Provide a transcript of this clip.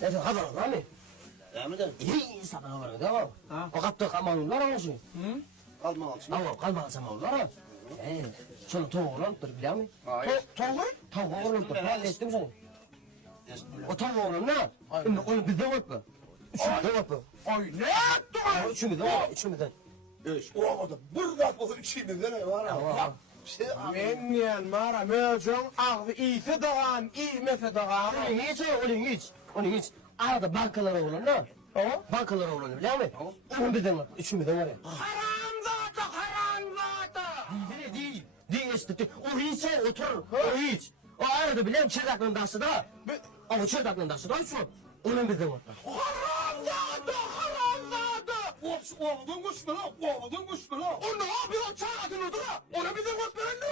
Neyse haber var mı? Yani de İyi sana haber tamam. O kapta kamanlar olsun. kalmamak için. Tamam kalma zamanlar. Şunu toğurlanıp dur biliyor musun? Toğurlanıp dur. Ben istim seni. O toğurlanıp ne? Onu bizden yapma. Üçümüzden yapma. Ay ne yaptın? Üçümüzden. O da burada bu içimizde ne var? Tamam. Men diyen mara möjön ağzı iyisi dağan, iymesi dağan. Onu hiç. Arada bankalara olan ne? Bankalara olan biliyor musun? Onu bizden yapma. Üçümüzden var ya. Haram zatı. Değil işte. O hiç oturur. O hiç. O arada biliyor musun? Çırdaklığın dası da. Ama çırdaklığın dası da şu. Onun bizden var. Haram zatı. Oğlum güçlü lan. O ne yapıyor? Çağatın odu la. Ona bize gösteren